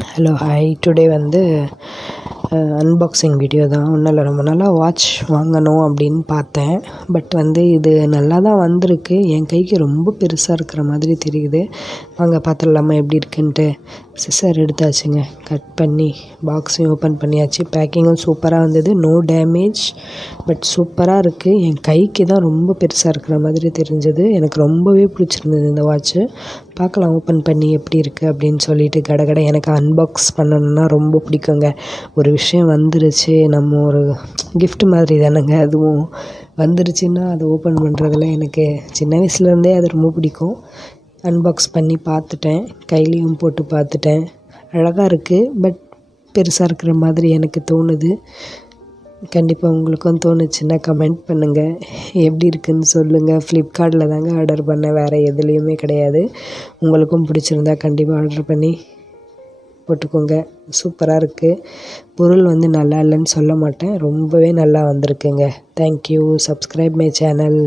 Hello hi. Today வந்து unboxing video தான். ஒன்றும் இல்லை, ரொம்ப நாளாக வாட்ச் வாங்கணும் அப்படின்னு பார்த்தேன். பட் வந்து இது நல்லா தான் வந்திருக்கு. என் கைக்கு ரொம்ப பெருசாக இருக்கிற மாதிரி தெரியுது. வாங்க பார்த்துடலாமா எப்படி இருக்குன்ட்டு. சிசர் எடுத்தாச்சுங்க, கட் பண்ணி பாக்ஸையும் ஓப்பன் பண்ணியாச்சு. பேக்கிங்கும் சூப்பராக வந்தது, நோ டேமேஜ். பட் சூப்பராக இருக்குது. என் கைக்கு தான் ரொம்ப பெருசாக இருக்கிற மாதிரி தெரிஞ்சது. எனக்கு ரொம்பவே பிடிச்சிருந்தது இந்த வாட்ச்சு. பார்க்கலாம் ஓப்பன் பண்ணி எப்படி இருக்குது அப்படின்னு சொல்லிட்டு. கடகட எனக்கு அன்பாக்ஸ் பண்ணணுன்னா ரொம்ப பிடிக்குங்க. ஒரு விஷயம் வந்துருச்சு, நம்ம ஒரு கிஃப்ட் மாதிரி தானேங்க அதுவும். வந்துருச்சுன்னா அதை ஓப்பன் பண்ணுறதுல எனக்கு சின்ன வயசுலேருந்தே அது ரொம்ப பிடிக்கும். அன்பாக்ஸ் பண்ணி பார்த்துட்டேன், கையிலையும் போட்டு பார்த்துட்டேன். அழகாக இருக்குது, பட் பெருசாக இருக்கிற மாதிரி எனக்கு தோணுது. கண்டிப்பாக உங்களுக்கும் தோணுச்சுன்னா கமெண்ட் பண்ணுங்கள், எப்படி இருக்குதுன்னு சொல்லுங்கள். ஃப்ளிப்கார்ட்டில் தாங்க ஆர்டர் பண்ணேன், வேறு எதுலேயுமே கிடையாது. உங்களுக்கும் பிடிச்சிருந்தா கண்டிப்பாக ஆர்டர் பண்ணி போட்டுக்கோங்க. சூப்பராக இருக்குது. பொருள் வந்து நல்லா இல்லைன்னு சொல்ல மாட்டேன், ரொம்பவே நல்லா வந்திருக்குங்க. தேங்க்யூ. Subscribe my channel.